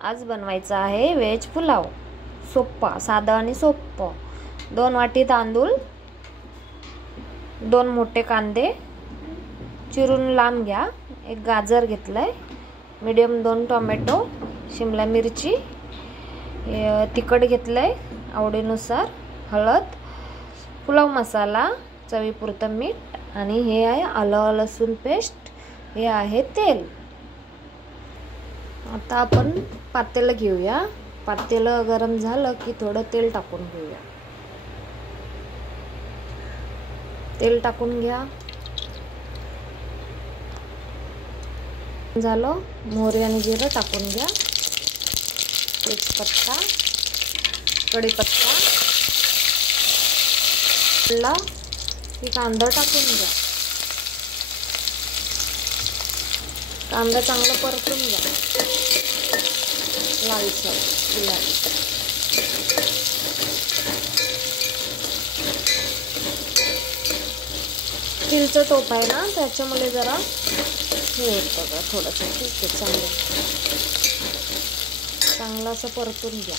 आज बनवायचा आहे व्हेज पुलाव. सोप्पा, साधा आणि सोप्पं. 2 वाटी तांदूळ, 2 मोठे कांदे चिरून लांब घ्या. 1 गाजर घेतलंय, मीडियम 2 टोमॅटो, शिमला मिरची, तिखट घेतलंय आवडीनुसार, हळद, पुलाव मसाला, चवीपुरतं मीठ आणि हे आहे आलं लसूण पेस्ट, हे आहे तेल. आता आपण पातेलं घेऊया. पातेलं गरम झालं की थोडं तेल टाकून घेऊया. तेल टाकून घ्या. झालं, मोहरी आणि जिरं टाकून घ्या. तेजपत्ता, कढीपत्ता, ही कांदा टाकून घ्या. कांदा चांगला परतून घ्या, लालसर गुलाबी. स्टीलचं टोप आहे ना, त्याच्यामुळे जरा हे होतं का थोडंसं. ठीक आहे, चांगलं असं परतून घ्या.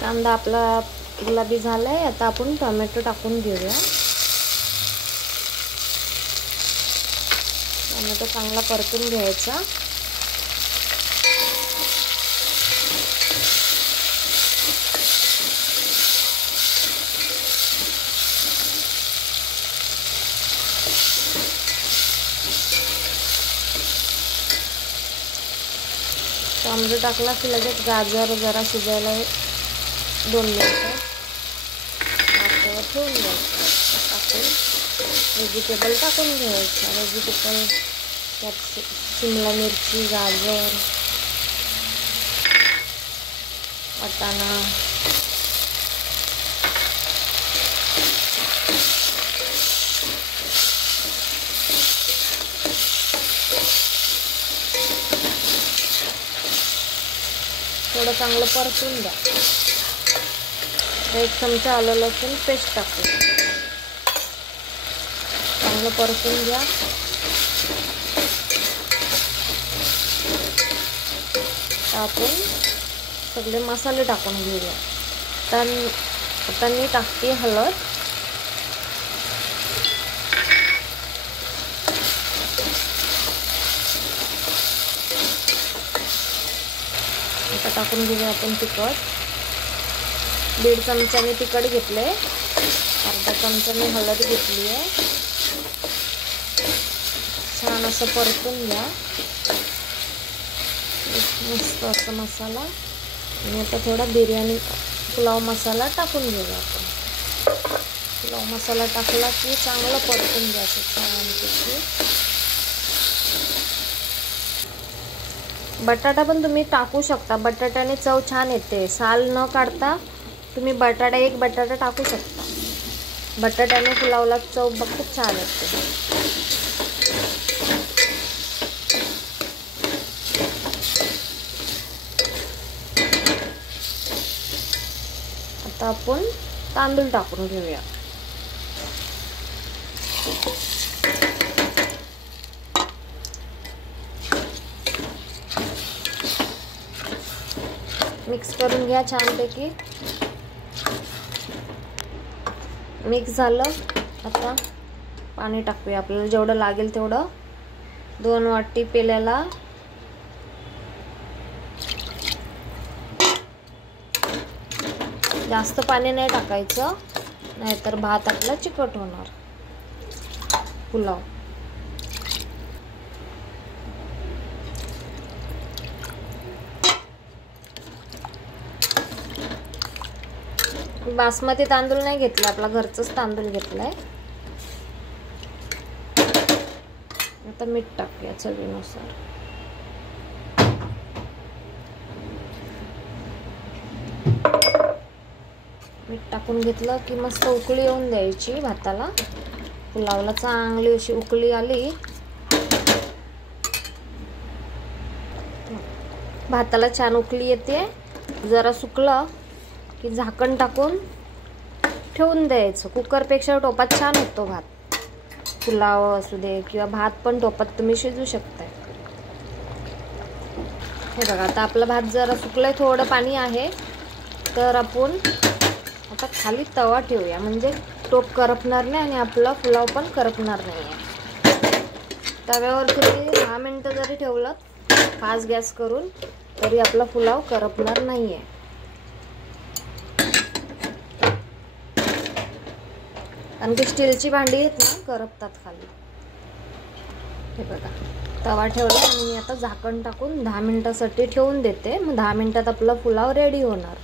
कांदा आपला गुलाबी झालाय. आता आपण टोमॅटो टाकून घेऊया. टोमॅटो चांगला परतून घ्यायचा. टोमॅटो टाकला की लगेच गाजर जरा शिजायला 2 मिनिटं वाफेवर ठेवून द्यायचं. टाकून व्हेजिटेबल टाकून घ्यायचं. व्हेजिटेबल त्यात शिमला मिरची, गाजर, वाटाणा, थोडं चांगलं परतून द्या. 1 चमचा आलं लसूण पेस्ट टाकू. चांगलं परतून घ्या. आपण सगळे मसाले टाकून घेऊया. आता मी टाकते हळद, आता टाकून घेऊया आपण तिखट. 1.5 चमचा मी तिखट घेतले, अर्धा चमचा मी हळद घेतली आहे. छान असं परतून घ्या, मस्त असं मसाला. आणि आता थोडा बिर्याणी पुलाव मसाला टाकून घेऊया आपण. पुलाव मसाला टाकला की चांगलं परतून घ्यायचं छानपैकी. बटाटा पण तुम्ही टाकू शकता, बटाट्याने चव छान येते. साल न काढता तुम्ही एक बटाटा टाकू शकता. बटाट्याने पुलावला चव खूप छान येते. आता आपण तांदूळ टाकून घेऊया. मिक्स करून घ्या छानपैकी. मिक्स झालं. आता पाणी टाकूया. आपल्याला जेवढं लागेल तेवढं. 2 वाटी पेल्याला जास्त पाणी नाही टाकायचं, नाहीतर भात आपला चिकट होणार. पुलाव बासमती तांदूळ नाही घेतला, आपला घरचाच तांदूळ घेतलाय. आता मीठ टाकूया चवीनुसार. मीठ टाकून घेतलं की मस्त उकळी येऊन द्यायची भाताला. पुलावला चांगली अशी उकळी आली. भाताला छान उकळी येते. जरा सुकलं की झाकण टाकून ठेवून द्यायचं. कुकरपेक्षा टोपात छान होतो भात. पुलाव असू दे किंवा भात पण टोपात तुम्ही शिजवू शकताय. हे बघा आता आपला भात जरा सुकलाय, थोडं पाणी आहे. तर आपण आता खाली तवा ठेवूया, म्हणजे टोप करपणार नाही आणि आपला पुलाव पण करपणार नाही आहे. तव्यावर तुम्ही 10 मिनटं जरी ठेवलं फास्ट गॅस करून तरी आपला पुलाव करपणार नाही आहे. कारण की स्टीलची भांडी आहेत ना, करपतात खाली. हे बघा तवा ठेवला आणि मी आता झाकण टाकून 10 मिनिटासाठी ठेवून देते. मग 10 मिनिटात आपला पुलाव रेडी होणार.